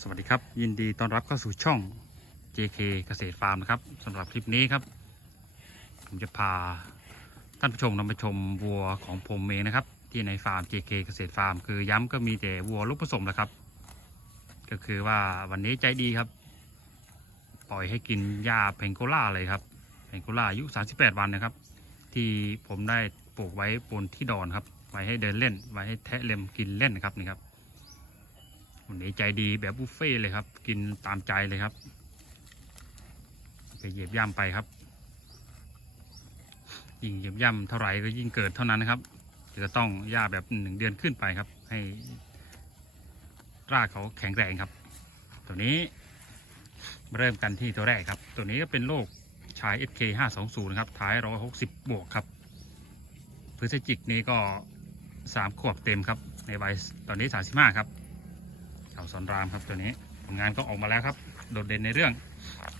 สวัสดีครับ ยินดีต้อนรับเข้าสู่ช่อง JK เกษตรฟาร์มนะครับสำหรับคลิปนี้ครับ ผมจะพาท่านผู้ชมนำไปชมวัวของผมเองนะครับ ที่ในฟาร์ม JK เกษตรฟาร์ม คือย้ำก็มีแต่วัวลูกผสมแหละครับ ก็คือว่าวันนี้ใจดีครับ ปล่อยให้กินหญ้าเพงโกล่าเลยครับเพงโกล่าอายุ 38 วันนะครับ ที่ผมได้ปลูกไว้บนที่ดอนครับไว้ให้เดินเล่นไว้ให้แทะเล็มกินเล่นนะครับนี่ครับ วันนี้ใจดีแบบบุฟเฟ่เลยครับ กินตามใจเลยครับไปเหยียบย่ำไปครับ ยิ่งเหยียบย่ำเท่าไหร่ก็ยิ่งเกิดเท่านั้นนะครับจะต้องหญ้าแบบหนึ่งเดือนขึ้นไปครับ ให้รากเขาแข็งแรงครับ ตัวนี้เริ่มกันที่ตัวแรกครับ ตัวนี้ก็เป็นโรคชาย SK 520นะครับท้าย 160 บวกครับ พฤศจิกนี้ก็ 3 ขวบเต็มครับ ในวัยตอนนี้ 35 ครับ เขาสอนรามครับตัวนี้ผลงานก็ออกมาแล้วครับ โดดเด่นในเรื่อง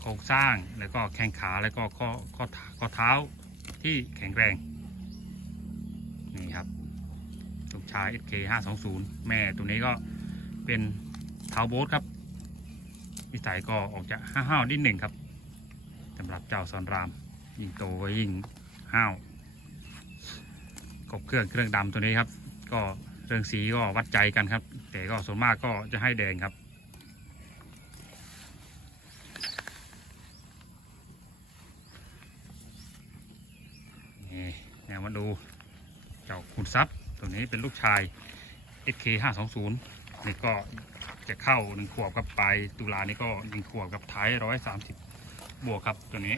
โครงสร้างแล้วก็แข้งขาแล้วก็ข้อข้อข้อเท้าที่แข็งแรงนี่ครับลูกชาย SK 520 แม่ตัวนี้ก็เป็นเท้าโบ๊ทครับนิสัยก็ออกจากห้าวๆนิดหนึ่งครับสำหรับเจ้าสอนรามยิ่งโตก็ยิ่งห้าวกบเครื่องเครื่องดำตัวนี้ครับ ก็ เรื่องสีก็วัดใจกันครับ แต่ก็ส่วนมากก็จะให้แดงครับ นี่แนวมาดูเจ้าขุนทรัพย์ตัวนี้เป็นลูกชาย SK 520นี่ก็จะเข้าหนึ่งขวบกับปลายตุลานี่ก็หนึ่งขวบกับท้ายร้อยสามสิบบวกครับตัวนี้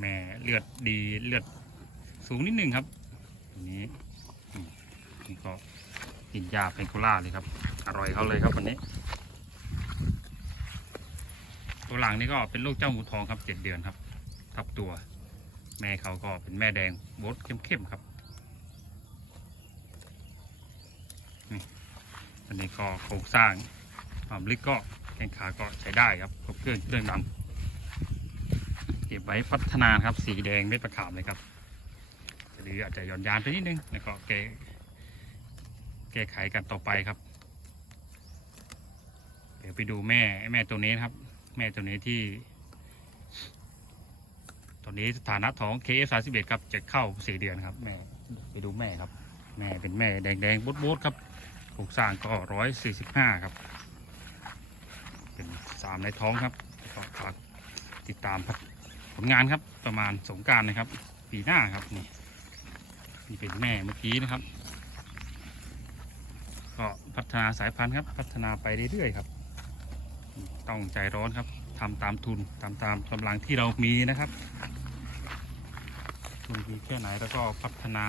แม่เลือดดีเลือดสูงนิดหนึ่งครับตัวนี้นี่ก็กินยาเพนโคล่าเลยครับ อร่อยเขาเลยครับวันนี้ ตัวหลังนี่ก็เป็นลูกเจ้าหมูทองครับเจ็ดเดือนครับ ทับตัว แม่เขาก็เป็นแม่แดงโบดเข้มๆครับนี่อันนี้ก็โครงสร้างความลึกก็แข้งขาก็ใช้ได้ครับครบเครื่องเครื่องดำ เก็บไว้พัฒนาครับ สีแดงเม็ดประขามเลยครับหรืออาจจะหย่อนยานไปนิดนึงแล้วก็แก้แก้ไขกันต่อไปครับ เดี๋ยวไปดูแม่แม่ตัวนี้ครับ แม่ตัวนี้ที่ ตัวนี้สถานะท้อง KF 3 1 ครับจะเข้าสี่เดือนครับ แม่ไปดูแม่ครับ แม่เป็นแม่แดงแดงๆบดบดครับโครงสร้างก็ร้อยสี่สิบห้าครับ เป็นสามในท้องครับก็ฝากติดตามครับ ผลงานครับประมาณสงการนะครับ ปีหน้าครับนี่นี่เป็นแม่เมื่อกี้นะครับ ก็พัฒนาสายพันธุ์ครับ พัฒนาไปเรื่อยๆครับ ต้องใจร้อนครับทำตามทุนตามตามกำลังที่เรามีนะครับทุนมีแค่ไหนแล้วก็พัฒนา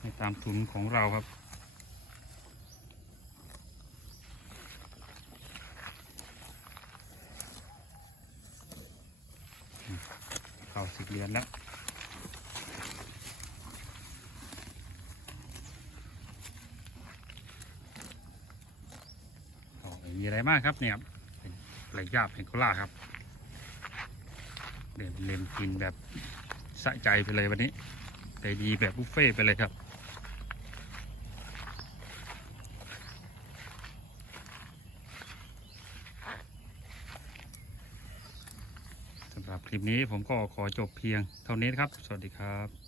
ในตามทุนของเราครับ เข่าสิบเดือนแล้วมีอะไรมากครับเนี่ยเป็นไหลยาบเพนโคล่าครับเดินเล่นกินแบบสะใจไปเลยวันนี้ไปดีแบบบุฟเฟ่ไปเลยครับ ครับคลิปนี้ผมก็ขอจบเพียงเท่านี้ครับ สวัสดีครับ